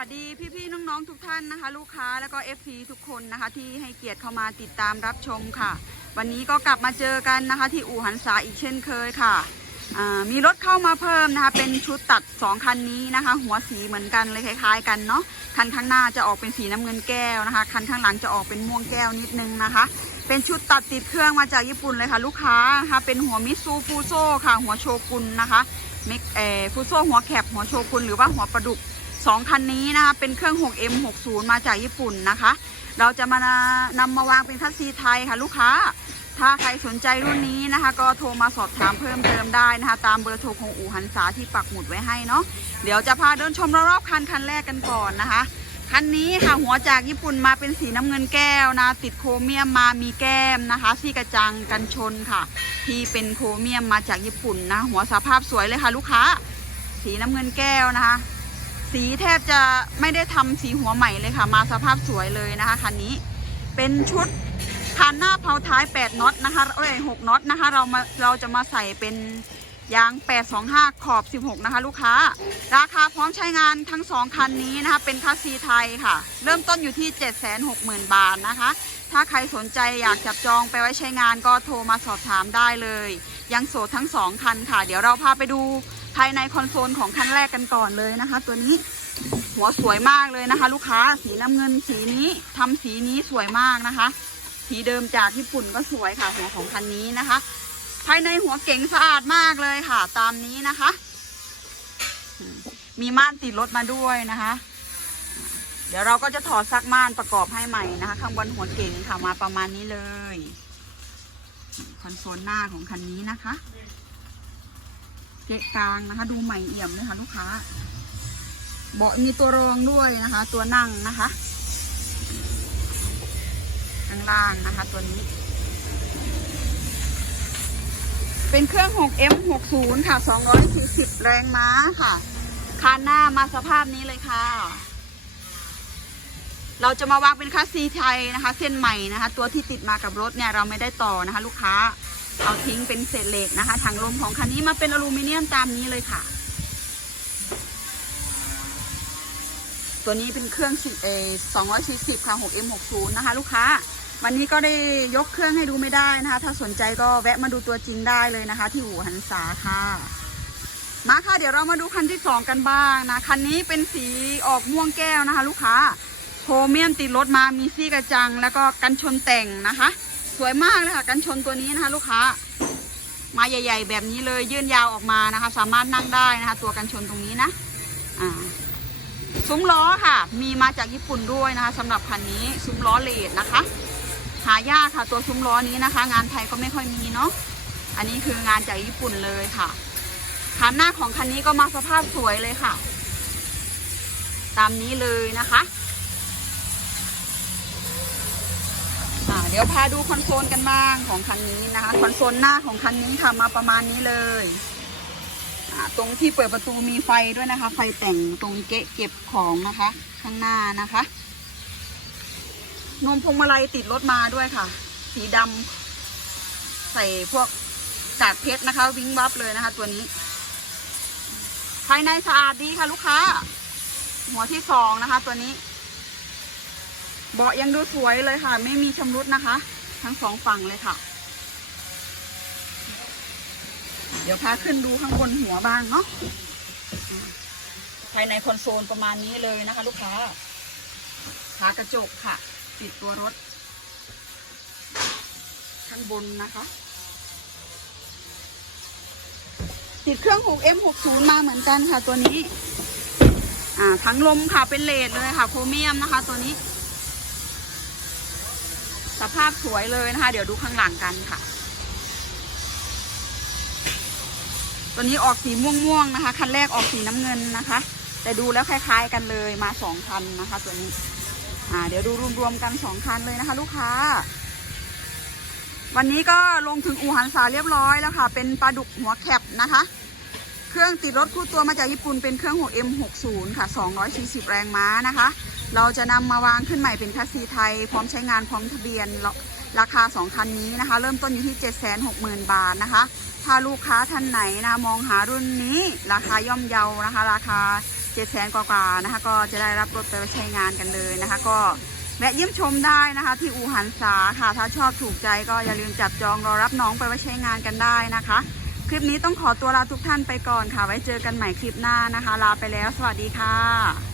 วัสดีพี่ๆน้องๆทุกท่านนะคะ ลูกค้าแล้วก็ FC ทุกคนนะคะที่ให้เกียรติเข้ามาติดตามรับชมค่ะ วันนี้ก็กลับมาเจอกันนะคะ ที่อู่หันษาอีกเช่นเคยค่ะมีรถเข้ามาเพิ่มนะคะ เป็นชุดตัด 2 คันนี้นะคะ หัวสีเหมือนกันเลยคล้าย ๆ กันเนาะคันข้างหน้าจะออกเป็นสีน้ำเงินแก้วนะคะ คันข้างหลังจะออกเป็นม่วงแก้วนิดนึงนะคะ เป็นชุดตัดติดเครื่องมาจากญี่ปุ่นเลยค่ะ ลูกค้านะคะเป็นหัวมิซูฟูโซค่ะ หัวโชกุนนะคะเมกเอฟูโซหัวแคบหัวโชกุนหรือว่าหัวปลาดุก สองคันนี้นะคะเป็นเครื่อง 6M60 มาจากญี่ปุ่นนะคะ เราจะมานำมาวางเป็นคัสซีไทยค่ะลูกค้า ถ้าใครสนใจรุ่นนี้นะคะ ก็โทรมาสอบถามเพิ่มเติมได้นะคะ ตามเบอร์โทรของอู่หันษาที่ปักหมุดไว้ให้เนาะเดี๋ยวจะพาเดินชมรอบๆคันคันแรกกันก่อนนะคะคันนี้ค่ะหัวจากญี่ปุ่นมาเป็นสีน้ำเงินแก้วนะ ติดโครเมียมมามีแก้มนะคะซี่กระจังกันชนค่ะ ที่เป็นโครเมียมมาจากญี่ปุ่นนะ หัวสภาพสวยเลยค่ะ ลูกค้า สีน้ำเงินแก้วนะคะ สีแทบจะไม่ได้ทำสีหัวใหม่เลยค่ะ มาสภาพสวยเลยนะคะคันนี้ เป็นชุดคานหน้าเผาท้าย 8น็อตนะคะเอ้ย6น็อตนะคะ เรามาเราจะมาใส่เป็นยาง 825 ขอบ 16 นะคะ ลูกค้า ราคาพร้อมใช้งานทั้ง 2 คันนี้นะคะ เป็นคัสซีไทยค่ะ เริ่มต้นอยู่ที่ 760,000 บาทนะคะ ถ้าใครสนใจอยากจับจองไปไว้ใช้งานก็โทรมาสอบถามได้เลย ยังโสดทั้ง 2 คันค่ะ เดี๋ยวเราพาไปดู ภายในคอนโซลของคันแรกกันก่อนเลยนะคะ ตัวนี้หัวสวยมากเลยนะคะ ลูกค้าสีน้ำเงินสีนี้ทำสีนี้สวยมากนะคะ สีเดิมจากญี่ปุ่นก็สวยค่ะ หัวของคันนี้นะคะ ภายในหัวเก๋งสะอาดมากเลยค่ะ ตามนี้นะคะ มีม่านติดรถมาด้วยนะคะ เดี๋ยวเราก็จะถอดซักม่านประกอบให้ใหม่นะคะ ข้างบนหัวเก๋งค่ะมาประมาณนี้เลย คอนโซลหน้าของคันนี้นะคะ เกะกลางนะคะ ดูใหม่เอี่ยมเลยค่ะลูกค้า เบาะมีตัวรองด้วยนะคะ ตัวนั่งนะคะข้างล่างนะคะ ตัวนี้ เป็นเครื่อง 6M60 ค่ะ 240 แรงม้าค่ะคานหน้ามาสภาพนี้เลยค่ะ เราจะมาวางเป็นคัสซีไทยนะคะ เส้นใหม่นะคะ ตัวที่ติดมากับรถเนี่ยเราไม่ได้ต่อนะคะ ลูกค้า เอาทิ้งเป็นเศษเหล็กนะคะถังลมของคันนี้มาเป็นอลูมิเนียมตามนี้เลยค่ะ ตัวนี้เป็นเครื่องเอ240ค่ะ 6M60 นะคะ ลูกค้า วันนี้ก็ได้ยกเครื่องให้ดูไม่ได้นะคะ ถ้าสนใจก็แวะมาดูตัวจริงได้เลยนะคะ ที่หูหันษาค่ะ มาค่ะ เดี๋ยวเรามาดูคันที่สองกันบ้างนะ คันนี้เป็นสีออกม่วงแก้วนะคะ ลูกค้าโครเมียมติดรถมามีซี่กระจัง แล้วก็กันชนแต่งนะคะ สวยมากเลยค่ะกันชนตัวนี้นะคะ ลูกค้า มาใหญ่ ๆ แบบนี้เลยยื่นยาวออกมานะคะ สามารถนั่งได้นะคะ ตัวกันชนตรงนี้นะอ่าซุ้มล้อค่ะ มีมาจากญี่ปุ่นด้วยนะคะสำหรับคันนี้ซุ้มล้อเลดนะคะ หายากค่ะตัวซุ้มล้อนี้นะคะ งานไทยก็ไม่ค่อยมีเนาะอันนี้คืองานจากญี่ปุ่นเลยค่ะคันหน้าของคันนี้ก็มาสภาพสวยเลยค่ะ ตามนี้เลยนะคะอ่าเดี๋ยวพาดูคอนโซลกันบ้างของคันนี้นะคะ คอนโซลหน้าของคันนี้ค่ะมาประมาณนี้เลยตรงที่เปิดประตูมีไฟด้วยนะคะ ไฟแต่งตรงเกะเก็บของนะคะ ข้างหน้านะคะนมพวงมาลัยติดรถมาด้วยค่ะ สีดำใส่พวกกากเพชรนะคะ วิ้งวับเลยนะคะ ตัวนี้ ภายในสะอาดดีค่ะ ลูกค้า หัวที่สองนะคะ ตัวนี้ เบาะยังดูสวยเลยค่ะ ไม่มีชำรุดนะคะ ทั้งสองฝั่งเลยค่ะ เดี๋ยวพาขึ้นดูข้างบนหัวบ้างเนาะภายในคอนโซลประมาณนี้เลยนะคะ ลูกค้าขากระจกค่ะ ติดตัวรถ ข้างบนนะคะ ติดเครื่อง 6M60 มาเหมือนกันค่ะตัวนี้ อ่าทั้งลมค่ะเป็นเลดเลยค่ะ โครเมียมนะคะตัวนี้ สภาพสวยเลยนะคะ เดี๋ยวดูข้างหลังกันค่ะ ตัวนี้ออกสีม่วงๆนะคะ คันแรกออกสีน้ำเงินนะคะ แต่ดูแล้วคล้าย ๆ กันเลยมาสองคันนะคะ ตัวนี้อ่าเดี๋ยวดูรวมๆกันสองคันเลยนะคะ ลูกค้า วันนี้ก็ลงถึงอู่หันษาเรียบร้อยแล้วค่ะ เป็นปลาดุกหัวแคบนะคะ เครื่องติดรถคู่ตัวมาจากญี่ปุ่นเป็นเครื่อง 6M60 ค่ะ 240 แรงม้านะคะ เราจะนำมาวางขึ้นใหม่เป็นคัสซีไทย พร้อมใช้งานพร้อมทะเบียนราคา 2 คันนี้นะคะ เริ่มต้นอยู่ที่ 760,000 บาทนะคะ ถ้าลูกค้าท่านไหนนะมองหารุ่นนี้ ราคาย่อมเยานะคะ ราคาเจ็ดแสนกว่าๆนะคะ ก็จะได้รับรถไปใช้งานกันเลยนะคะ ก็แวะเยี่ยมชมได้นะคะ ที่อู่หันษาค่ะ ถ้าชอบถูกใจก็อย่าลืมจับจองรอรับน้องไปไว้ใช้งานกันได้นะคะ คลิปนี้ต้องขอตัวลาทุกท่านไปก่อนค่ะ ไว้เจอกันใหม่คลิปหน้านะคะ ลาไปแล้ว สวัสดีค่ะ